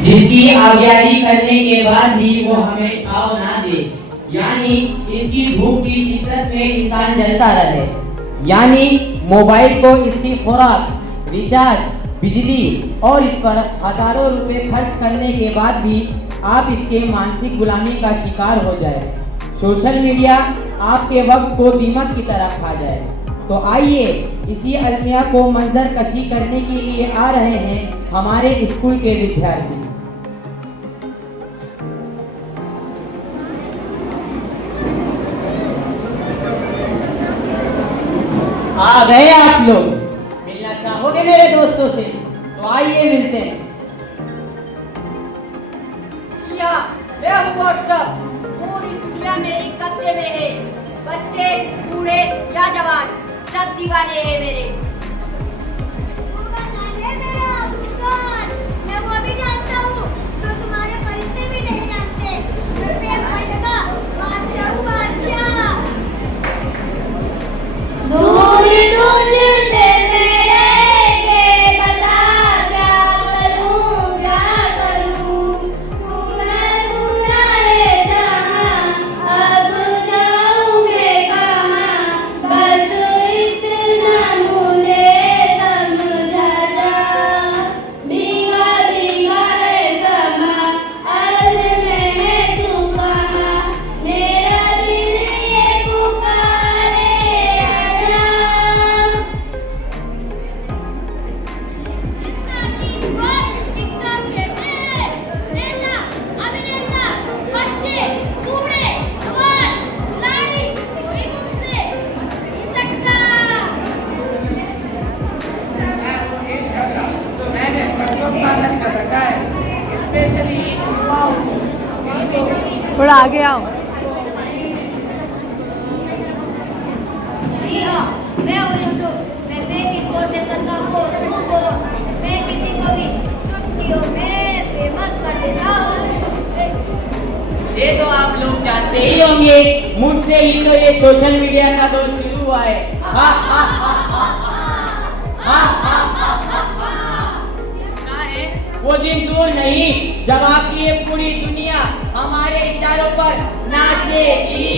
जिसकी आज्ञारी करने के बाद भी वो हमें छाव ना दे, यानी इसकी धूप की शिद्दत में इंसान जलता रहे, यानी मोबाइल को इसकी खुराक, रिचार्ज, बिजली और इस पर हजारों रुपए खर्च करने के बाद भी आप इसके मानसिक गुलामी का शिकार हो जाए। सोशल मीडिया आपके वक्त को दीमक की तरह खा जाए। तो आइए इसी अलमिया को मंजर कशी करने के लिए आ रहे हैं हमारे स्कूल के विद्यार्थी। आ गए आप लोग, मिलना चाहोगे मेरे दोस्तों से? तो आइए मिलते हैं। जी हाँ, मैं हूँ व्हाट्सएप। पूरी दुनिया मेरे कब्जे में है। बच्चे, बूढ़े या जवान, सब दीवाने हैं मेरे। मैं वो भी जानता हूँ जो तुम्हारे फरिश्ते भी नहीं जानते। मैं एक खंड का बादशाह हूँ, बादशाह। दूर तुझसे मेरे के बता क्या करूँ, क्या करूँ। तुमने सुना है जहाँ, अब जाऊँ मैं कहाँ। बस इतना मुझे समझा जा। भीगा भीगा है समा, आज मैंने तू कहा। मेरा दिल ये पुकारे आजा। इसका गीत बहुत टिकटॉक लेते हैं। नेता, अभिनेता, बच्चे, बूढ़े, जवान, खिलाड़ी, कोई मुझसे बच नहीं सकता। तो मैंने पशुपालन का रखा है, स्पेशली युवाओं को। थोड़ा आगे आओ। जी हाँ, मैं हूँ यूट्यूब। मैं इंफॉर्मेशन का कोर्स हूँ। मैं किसी को भी छुट्टियों में फेमस कर देता हूँ। ये तो आप लोग जानते ही होंगे, मुझसे ही तो ये सोशल मीडिया का दौर शुरू हुआ है। हा हा हा हा हा हा हा हा हा। सुना है वो दिन दूर नहीं जब आपकी ये पूरी दुनिया हमारे इशारों पर नाचेगी।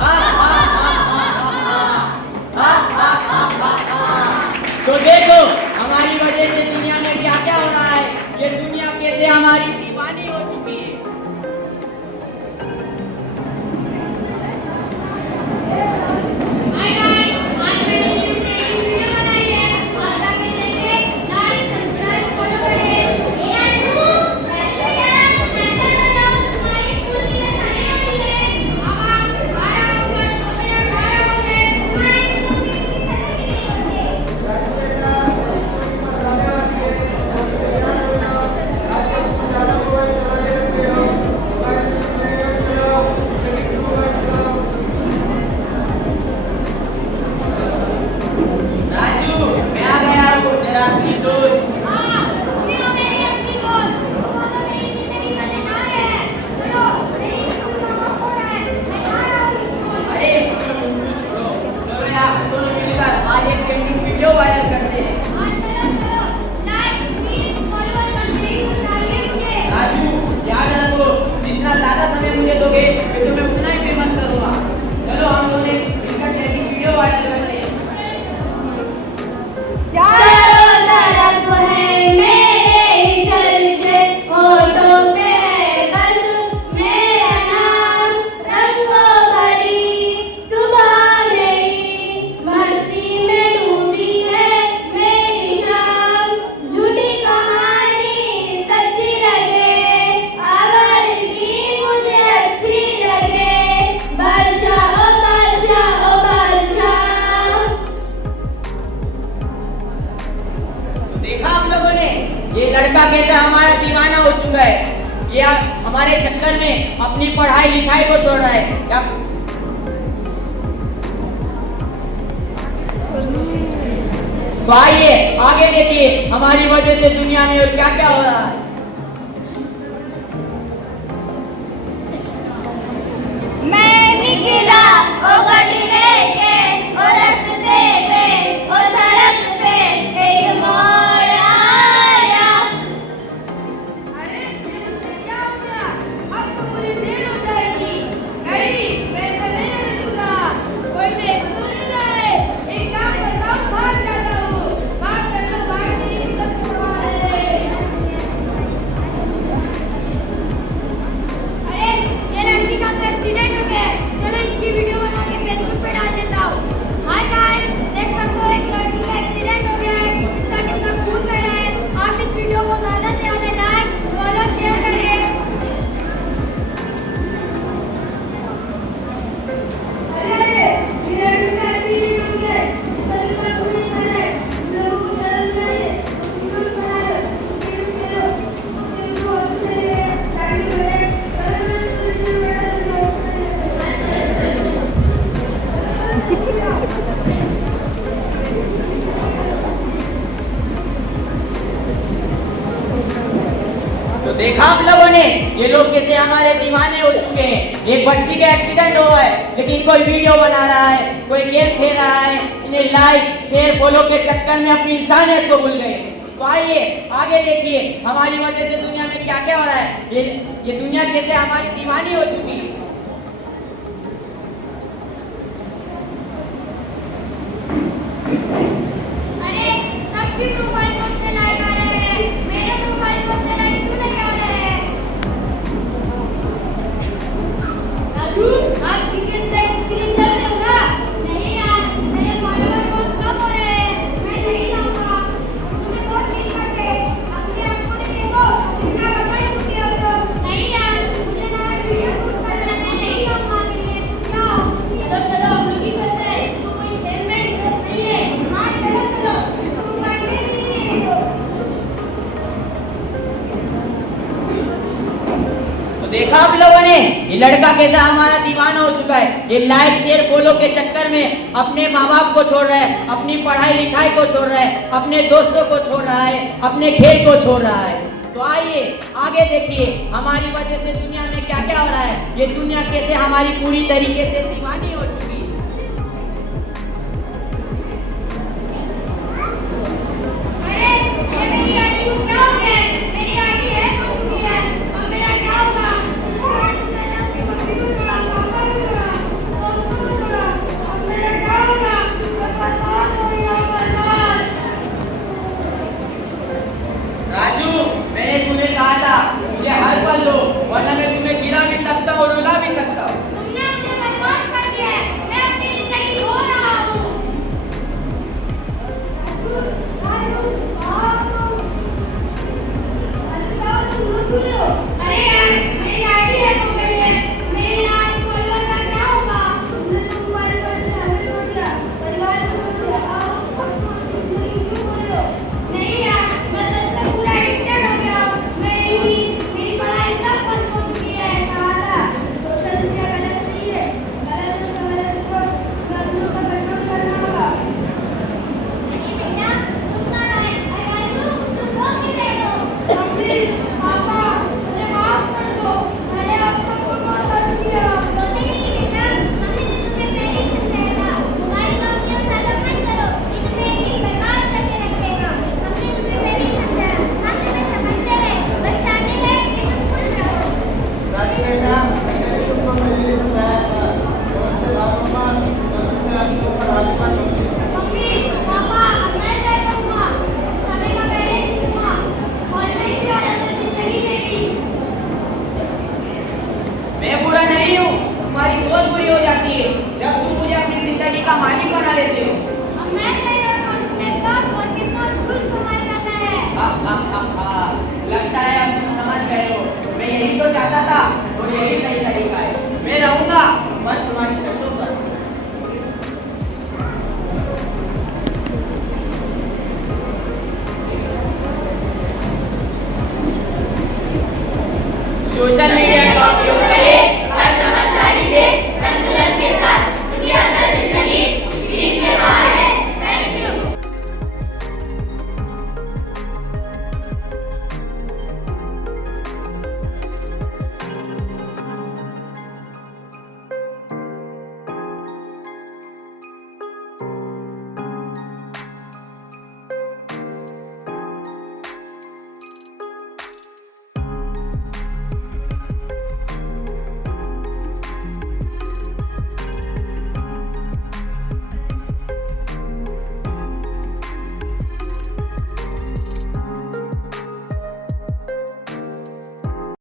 हा हा हा हा हा हा हा हा हा। तो देखो हमारी वजह से दुनिया में क्या क्या हो रहा है, ये दुनिया कैसे हमारी दीवानी हो चुकी है। हाय गाइस, आज मैंने न्यू वीडियो बनाई है। आप आगे चलिए, लाइक, सब्सक्राइब, फॉलो करें। तुम्हारी स्कूल की साड़ी आई है। अब आप 12 होंगे, 2 मिनट 12 होंगे। तुम्हारे स्कूल की राजू, मैं आ गया हूँ, तेरा असली दोस्त। हाँ, तुम ही हो मेरी असली दोस्त। तुम तो मेरी जिंदगी का देनार है। सुनो, मेरी स्कूल का वक्त हो रहा है। मैं जा रहा हूँ स्कूल। अरे स्कूल छोड़ो, चलो यार दोनों मिलकर आज एक ट्रेंडिंग वीडियो वायरल करते हैं। हाँ, चलो चलो, लाइक, प्लीज फॉलो करते ही बताइए मुझे। राजू, याद रखो, जितना ज्यादा समय मुझे दोगे मैं तुम्हें उतना ही फेमस करूंगा। चलो हम दोनों मिलकर ट्रेंडिंग वीडियो वायरल करते हैं। चारों तरफ है मेरे ही चर्चे, होठों पे है बस मेरा नाम। रंगों भरी सुबह मेरी मस्ती में डूबी है मेरी शाम। झूठी कहानी सच्ची लगे, आवाज़ की मुझे अच्छी लगे। बादशाह ओ बादशाह ओ बादशाह। तो देखा आप लोगों ने, ये लड़का कैसे हमारा दीवाना हो चुका है। ये अब हमारे चक्कर में अपनी पढ़ाई लिखाई को छोड़ रहा है क्या? तो आइए आगे देखिए हमारी वजह से दुनिया में और क्या क्या हो रहा है। मैं निकला ओ गड्डी लेके, ओ रास्ते पे, ओ सड़क पे एक मोड़ आया। अरे तो देखा आप लोगों ने, ये लोग कैसे हमारे दीवाने हो चुके हैं। एक बच्ची का एक्सीडेंट हुआ है, लेकिन कोई वीडियो बना रहा है, कोई गेम खेल रहा है, इन्हें लाइक शेयर फॉलो के चक्कर में अपनी इंसानियत को भूल गए। तो आइए आगे देखिए हमारी वजह से दुनिया में क्या क्या हो रहा है। ये दुनिया कैसे हमारी दीवानी हो चुकी है। अरे सबकी प्रोफाइल को इतने लाइक आ रहे हैं, मेरे प्रोफाइल को इतने लाइक क्यों नहीं आ रहे हैं? राजू, आज क्रिकेट प्रैक्टिस के लिए चल रहे हो ना? नहीं यार, मेरे फॉलोअर बहुत कम हो रहे हैं, मैं नहीं जाऊंगा। तुम्हें बहुत मिस करते हैं, अपने आप को देखो, कितना बदल चुके हो तुम। नहीं यार, मुझे नया वीडियो शूट करना है, मैं नहीं जाऊंगा क्रिकेट। जाओ, चलो चलो हम लोग ही चलते हैं, इसको कोई हेलमेट ड्रेस नहीं है। हाँ चलो चलो, तुम करने भी नहीं है तो। तो देखा आप लोगों ने, ये लड़का कैसा हमारा दीवाना हो चुका है। ये लाइक शेयर फॉलो के चक्कर में अपने माँ बाप को छोड़ रहा है, अपनी पढ़ाई लिखाई को छोड़ रहा है, अपने दोस्तों को छोड़ रहा है, अपने खेल को छोड़ रहा है। तो आइए आगे देखिए हमारी वजह से दुनिया में क्या क्या हो रहा है। ये दुनिया कैसे हमारी पूरी तरीके से दीवानी हो चुकी है।